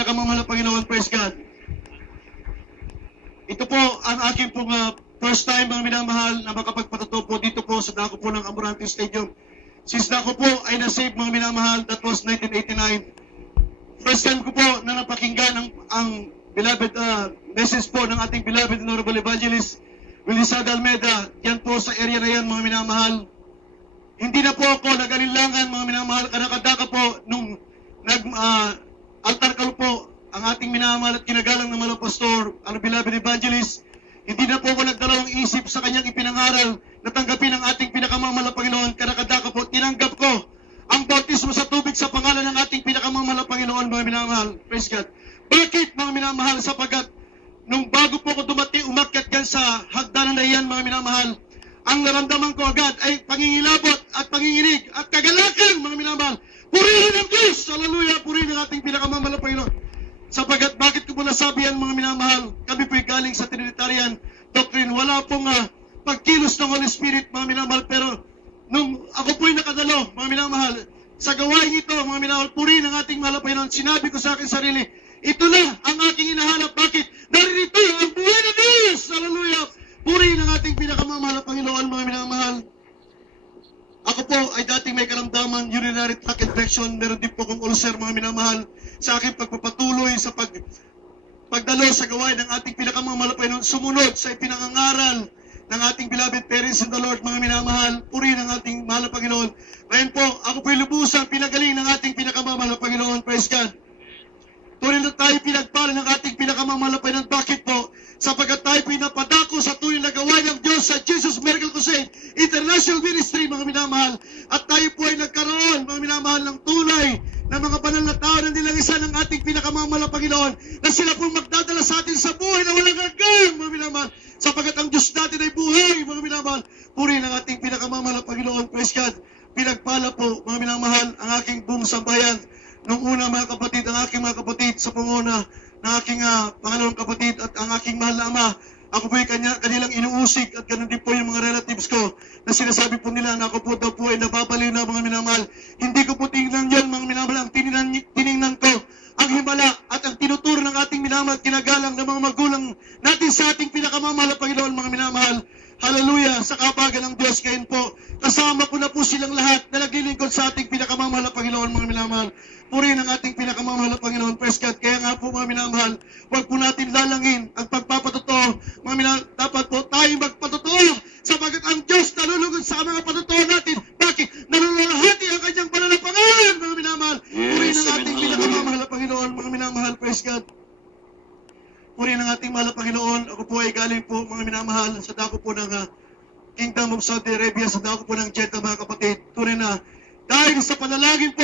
pinakamamahal na Panginoon, praise God. Ito po ang aking pong first time, mga minamahal, na makapagpatuto po dito po sa dako po ng Amorante Stadium. Since dako po ay nasave, mga minamahal, that was 1989. First time ko po na napakinggan ang beloved message po ng ating beloved Honorable Evangelist Willie Sada Almeida. Yan po sa area na yan, mga minamahal. Hindi na po ako nag-alinlangan, mga minamahal, kanakadaka po nung altar call po ang ating minamahal at kinagalang na mga pastor, ang beloved Evangelist. Hindi na po ako nagdalawang isip sa kanyang ipinangaral na tanggapin ang ating pinakamamahal na Panginoon. Kanakadaka po, tinanggap ko ang bautismo sa tubig sa pangalan ng ating pinakamamahal na Panginoon, mga minamahal. Praise God. Bakit, mga minamahal? Sapagat nung bago po ako umakyat yan sa hagdanan na iyan, mga minamahal, ang naramdaman ko agad ay pangingilabot at panginginig at kagalakan, mga minamahal. Purihin ang Diyos! Hallelujah! Purihin ang ating pinakamamahal na Panginoon. Sapagat bakit ko po nasabi yan, mga minamahal? Kami po'y galing sa Trinitarian Doctrine. Wala pong pagkilos ng Holy Spirit, mga minamahal. Pero nung ako po'y nakadalo, mga minamahal, sa gawain ito, mga minamahal, purihin ang ating mahal na Panginoon. Sinabi ko sa aking sarili, ito na ang aking inahanap. Bakit? Naririto ang buhay na Diyos! Hallelujah! Purihin ang ating pinakamamahal na Panginoon, mga minamahal. Ako po ay dating may karamdaman, urinary tract infection. Meron din po akong ulcer, mga minamahal. Sa aking pagpapatuloy sa pagdalo sa gawain ng ating pinakamamahal na Panginoon, sumunod sa ipinangangaral ng ating beloved parents in the Lord, mga minamahal. Purihin ang ating mahal na Panginoon. Ngayon po, ako po'y lubusang pinagaling ng ating pinakamamahal na Panginoon. Praise God. Tunay na tayo pinagpala ng ating pinakamamahal na Panginoon. Bakit po? Sapagkat tayo pinapadako sa tunay na gawain ng Diyos sa Jesus Miracle Crusade International Ministry, mga minamahal. At tayo po ay nagkaroon, mga minamahal, ng tunay na mga banal na tao na nilangisan ng ating pinakamamahal na Panginoon, na sila po magdadala sa atin sa buhay na walang hanggan, mga minamahal. Sapagkat ang Diyos natin ay buhay, mga minamahal. Purihin ang ating pinakamamahal na Panginoon. Praise God. Pinagpala po, mga minamahal, ang aking buong sambayan. Nung una, mga kapatid, ang aking mga kapatid sa panguna ng aking pangalawang kapatid at ang aking mahal na ama, ako po ay kanilang inuusik at ganun din po yung mga relatives ko na sinasabi po nila na ako po daw po ay nababaliw na, mga minamahal. Hindi ko po tingnan yan, mga minamahal. Ang tiningnan ko ang himala at ang tinuturo ng ating minamahal at kinagalang ng mga magulang natin sa ating pinakamamahal na Panginoon, mga minamahal. Hallelujah! Sa kapagan ng Diyos, ngayon po, kasama ko na po silang lahat na naglilingkod sa ating pinakamamahal na Panginoon, mga minamahal. Purihin ang ating pinakamamahal na Panginoon, praise God. Kaya nga po, mga minamahal, huwag po natin lalangin ang pagpapatotoo. Mga minamahal, dapat po tayo magpatotoo sapagat ang Diyos nalulugod sa mga patotoo natin. Bakit? Nalulahati ang kanyang banal na pangalan, mga minamahal. Purihin ang ating pinakamamahal na Panginoon, mga minamahal, praise God. Purihin ang ating mahal na Panginoon. Ako po ay galing po, mga minamahal, sa dako po ng Kingdom of Saudi Arabia, sa dako po ng Jeddah, mga kapatid. Tunay na dahil sa panalangin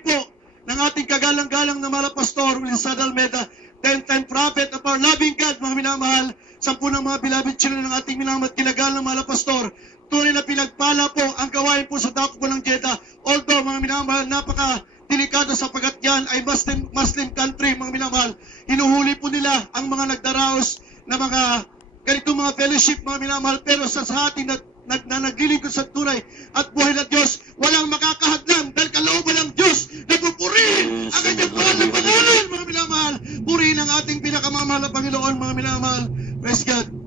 po ng ating kagalang-galang na mahal na pastor, Willie Sada Almeida, 10-time prophet of our loving God, mga minamahal, 10 ng mga beloved children ng ating minamahal, kinagalang na mahal na pastor. Tunay na pinagpala po ang gawain po sa dako po ng Jeddah. Although, mga minamahal, napaka-delikado sapagat yan ay Muslim country, mga minamahal. Hinuhuli po nila ang mga nagdaraos na mga ganitong mga fellowship, mga minamahal. Pero sa ating na naglilingkod sa tunay at buhay na Diyos, walang makakahadlang dahil kalooban ng Diyos na pupurihin ang kanyang mahal na pangalan, mga minamahal. Purihin ang ating pinakamamahal na Panginoon, mga minamahal. Praise God.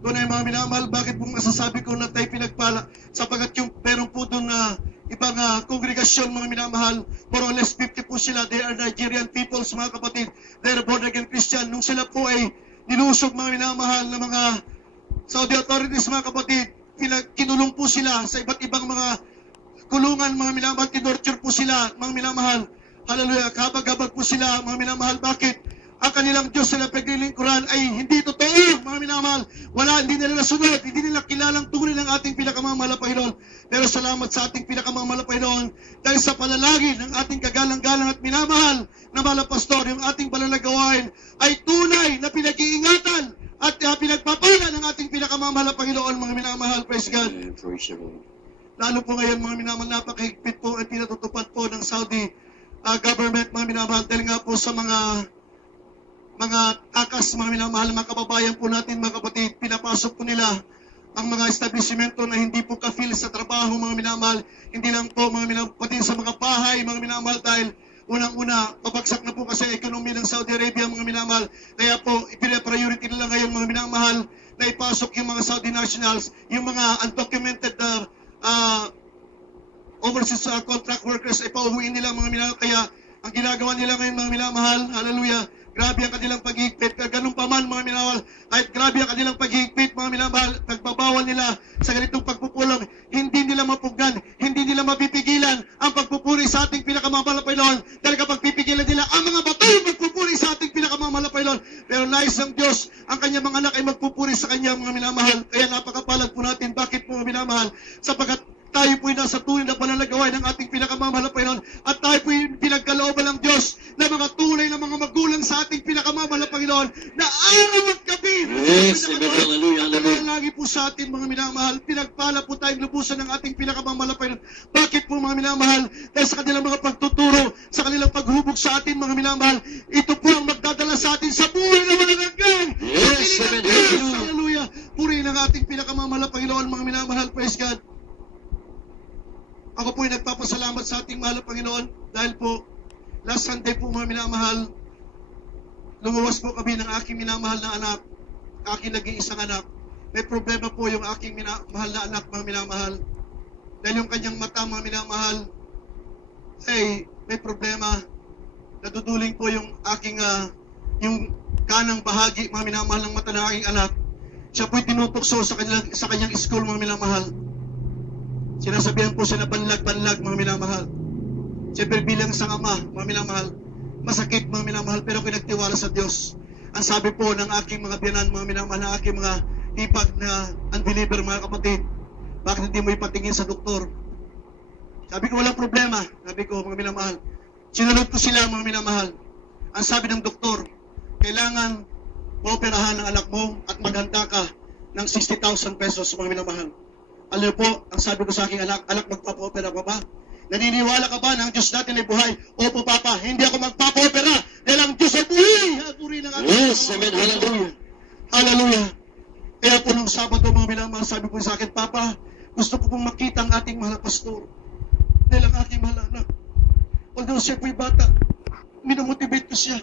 Tunay, mga minamahal, bakit po masasabi ko na tayo pinagpala? Sapagat yung perong po doon na ibang kongregasyon, mga minamahal, more or less 50 po sila. They are Nigerian peoples, mga kapatid. They are born again Christian. Nung sila po ay ninusog, mga minamahal, na mga Saudi authorities, mga kapatid, kinulong po sila sa iba't ibang mga kulungan, mga minamahal. Tinorture po sila, mga minamahal. Hallelujah. Kabag-kabag po sila, mga minamahal. Bakit? Ang kanilang Diyos sila paglilingkuran ay hindi totoo, mga minamahal. Hindi nila nasunod, hindi nila kilalang tunay ng ating pinakamamahal na Panginoon. Pero salamat sa ating pinakamamahal na Panginoon dahil sa panalangin ng ating kagalang-galang at minamahal na mahal na pastor, yung ating banal na gawain ay tunay na pinag-iingatan at pinagpapala ng ating pinakamamahal na Panginoon, mga minamahal. Praise God. Lalo po ngayon, mga minamahal, napakahigpit po at pinatutupad po ng Saudi government, mga minamahal, dahil nga po sa mga takas, mga minamahal, mga kababayan po natin, mga kapatid, pinapasok po nila ang mga establishmento na hindi po ka-feel sa trabaho, mga minamahal. Hindi lang po, mga minamahal, pati sa mga bahay, mga minamahal, dahil Unang-una, pabagsak na po kasi ekonomi ng Saudi Arabia, mga minamahal. Kaya po, ipina-priority nila ngayon, mga minamahal, na ipasok yung mga Saudi nationals, yung mga undocumented overseas contract workers ay pauwiin nila, mga minamahal. Kaya ang ginagawa nila ngayon, mga minamahal, hallelujah, grabe ang kanilang paghihigpit. Ganun pa man, mga minamahal, kahit grabe ang kanilang paghihigpit, mga minamahal, pagbabawal nila sa ganitong pagpupulong, hindi nila mapugnan, hindi nila mapipigilan ang pagpupuri sa ating pinakamamahal na Panginoon. Dahil kapag pipigilan nila, ang mga bato magpupuri sa ating pinakamamahal na Panginoon. Pero nais ng Diyos, ang kanyang mga anak ay magpupuri sa kanya, mga minamahal. Kaya napakapalad po natin. Bakit po, mga minamahal? Sapagkat tayo po'y nasa tunay na pananagaway ng ating pinakamamahal na Panginoon at tayo po'y pinagkalooban ng Diyos na mga tunay na mga magulang sa ating pinakamamahal na Panginoon na araw at gabi. Yes, amen, hallelujah, hallelujah. Lagi po sa atin, mga minamahal, pinagpala po tayong lubusan ng ating pinakamamahal na Panginoon. Bakit po, mga minamahal? Dahil sa kanilang mga pagtuturo, sa kanilang paghubog sa atin, mga minamahal, ito po ang magdadala sa atin sa buhay na walang hanggan. Yes, amen, hallelujah. Hallelujah. Purihin ang ating pinakamamahal na Panginoon, mga minamahal. Praise God. Ako po'y nagpapasalamat sa ating mahal na Panginoon dahil po, last Sunday po, mga minamahal, lumuwas po kami ng aking minamahal na anak, aking nag-iisang anak. May problema po yung aking mahal na anak, mga minamahal. Dahil yung kanyang mata, mga minamahal, ay may problema. Naduduling po yung aking, yung kanang bahagi, mga minamahal ng mata ng aking anak. Siya po'y tinutukso sa kanyang school, mga minamahal. Sinasabihan po siya na banlag-banlag, mga minamahal. Siyempre bilang isang ama, mga minamahal, masakit, mga minamahal, pero pinagtiwala sa Diyos. Ang sabi po ng aking mga biyanan, mga minamahal, ng aking mga hipag na unbeliever, mga kapatid, bakit hindi mo ipatingin sa doktor? Sabi ko, walang problema. Sabi ko, mga minamahal. Sinunod ko sila, mga minamahal. Ang sabi ng doktor, kailangan maoperahan ang anak mo at maghanda ka ng 60,000 pesos, mga minamahal. Alam po, ang sabi ko sa aking anak, magpapa-opera ka ba? Naniniwala ka ba na ang Diyos natin ay buhay? Opo, Papa, hindi ako magpapa-opera dahil ang Diyos ay buhay. Puri ng ating Yes, amen, hallelujah. Hallelujah. Kaya po nung Sabado, mga minamahal, sabi po sa akin, Papa, gusto ko pong makita ang ating mahal na pastor. Dahil ang aking mahal na anak. Although siya po'y bata, minamotivate ko siya.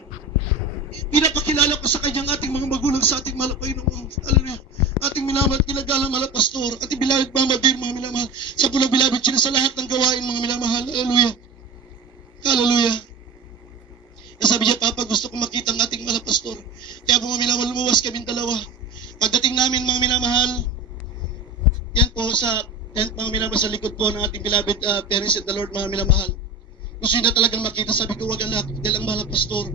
Pinapakilala ko sa kanyang ating mga magulang sa ating mahal na Panginoon. Hallelujah. Ating minamahal at kinagalang mahal na pastor. Ating bilawid mamadir, mga minamahal. Sa pulang bilawid siya sa lahat ng gawain, mga minamahal. Hallelujah. Hallelujah. Kaya sabi niya, Papa, gusto ko makita ang ating mahal na pastor. Kaya po, mga minamahal, lumuwas kaming dalawa. Pagdating namin, mga minamahal, yan po sa tent, mga minamahal, sa likod po ng ating beloved parents in the Lord, mga minamahal. Gusto nyo na talagang makita, sabi ko, wag anak, dahil ang mahal na pastor,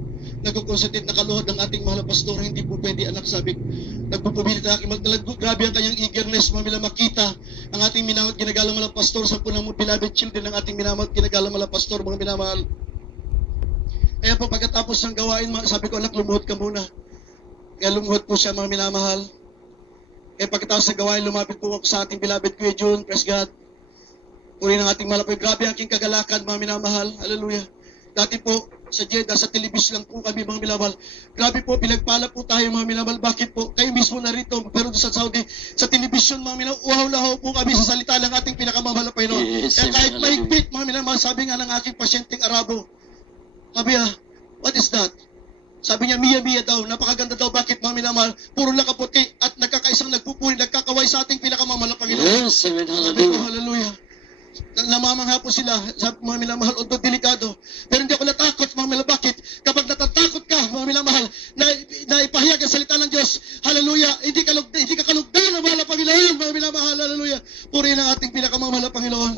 nagkukonsentrate na kaluhod ng ating mahal na pastor, hindi po pwede anak, sabi ko, nagpupumilit na aking magdalag, grabe ang kanyang eagerness, mga makita ang ating minamahal, ginagalang mahal na pastor, sa punang beloved children ng ating minamahal, ginagalang mahal na pastor, mga minamahal. Kaya po, pagkatapos ng gawain, sabi ko, anak, lumuhod ka muna. Kaya lumuhod po siya, mga minamahal. Kaya pagkatapos ng gawain, lumapit po ako sa ating beloved Kuya June, praise God. Puri ng ating malapoy. Grabe ang aking kagalakan, mga minamahal. Hallelujah. Dati po, sa Jeddah, sa telebisyon lang po kami, mga minamahal. Grabe po, pinagpala po tayo, mga minamahal. Bakit po? Kayo mismo narito, pero sa Saudi, sa telebisyon, mga minamahal, uhaw-lahaw po kami sa salita ng ating pinakamamahal na Panginoon. Yes, Kaya kahit amen. mahigpit, mga minamahal, sabi nga ng aking pasyenteng Arabo, sabi what is that? Sabi niya, Mia daw, napakaganda daw. Bakit, mga minamahal? Puro nakaputi at nagkakaisang nagpupuri, nagkakaway sa ating pinakamamahal na Panginoon. Yes, amen, Sabi ko, hallelujah. hallelujah. Namamangha po sila sa mga minamahal, although delikado. Pero hindi ako natakot, mga minamahal. Bakit? Kapag natatakot ka, mga minamahal, na ipahayag ang salita ng Diyos, hallelujah, hindi ka kalugdan ng mahal na Panginoon, mga minamahal, hallelujah. Puri ng ating pinakamamahal na Panginoon.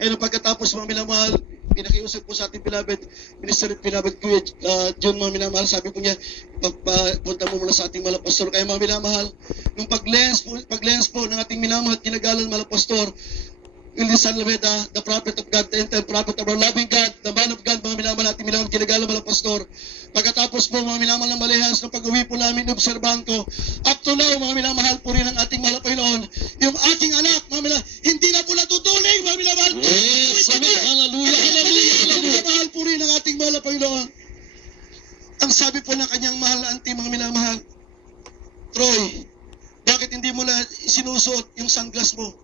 Ayun, pagkatapos, mga minamahal, pinakiusap po sa ating beloved minister, beloved Kuya John, mga minamahal, sabi po niya, punta mo muna sa ating mahal na pastor. Kaya mga minamahal, nung pag-lens po ng ating minamahal, kinagalan mahal na pastor, Ilisan Lameda, the prophet of God, the end-time prophet of our loving God, the man of God, mga minamahal natin, minamahal, kinagalang mga pastor. Pagkatapos po, mga minamahal ng Malehans, nung pag-uwi po namin, obserbahan ko, up to now, mga minamahal po rin ang ating mahal na Panginoon, yung aking anak, mga minamahal, hindi na po natutuling, mga minamahal. Yes, amen, hallelujah, hallelujah, hallelujah. Mahal po rin ang ating mahal na Panginoon. Ang sabi po ng kanyang mahal na auntie, mga minamahal, Troy, bakit hindi mo na sinusuot yung sunglass mo?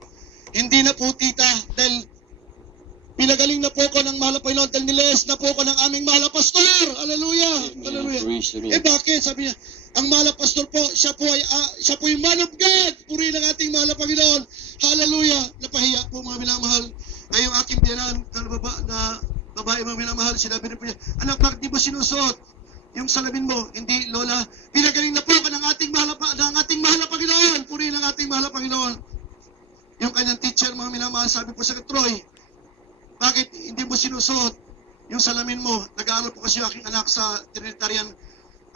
Hindi na po, tita, dahil Pinagaling na po ko ng mahal na Panginoon dahil niles na po ko ng aming mahal na pastor. Hallelujah! Hallelujah! Praise the Lord. Bakit? Sabi niya, ang mahal na pastor po, siya po yung man of God. Puri ng ating mahal na Panginoon. Hallelujah! Napahiya po mga minamahal. Ay yung aking biyanan na babae mga minamahal, sinabi niya po niya, anak, bakit di mo sinusot yung salamin mo? Hindi, Lola. Pinagaling na po ko ng ating mahal na Panginoon. Puri ng ating mahal na Panginoon. Yung kanyang teacher, mga minamahal, sabi po sa Troy, bakit hindi mo sinusuot yung salamin mo? Nag-aaral po kasi yung aking anak sa Trinitarian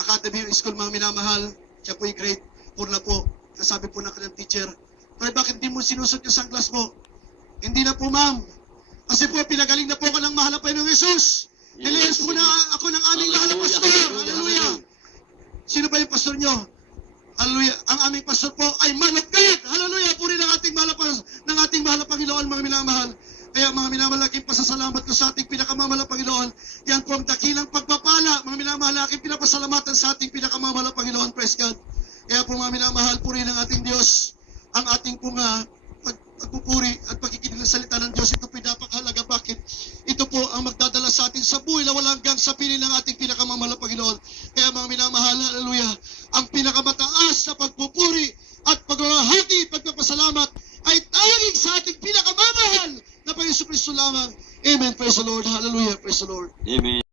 Academy School, mga minamahal. Siya po yung grade 4 na po. Sabi po ng kanyang teacher, Troy, bakit hindi mo sinusuot yung sunglass mo? Hindi na po, ma'am. Kasi po, pinagaling na po ko ng mahal na Panginoong Jesus. Nilihens po na ako ng aming mahal na pastor. Hallelujah. Sino ba yung pastor nyo? Hallelujah. Ang aming pastor po ay man of God. Hallelujah. Puri ng ating mahal na Panginoon, mga minamahal. Kaya mga minamalaking pasasalamat ko sa ating pinakamamahal na Panginoon. Yan po ang dakilang pagpapala, mga minamahal, aking pinapasalamatan sa ating pinakamamahal na Panginoon. Praise God. Kaya po mga minamahal, puri ng ating Diyos. Ang ating pong pagpupuri at pagkikinig ng salita ng Diyos, ito po napakahalaga. Bakit? Ito po ang magdadala sa atin sa buhay na walang hanggang sa piling ng ating pinakamamahal na Panginoon. Kaya mga minamahal, hallelujah, ang pinakamataas na pagpupuri at pagmamahati, pagpapasalamat ay tawagin sa ating pinakamamahal na Panginoon Kristo lamang. Amen. Praise the Lord. Hallelujah. Praise the Lord. Amen.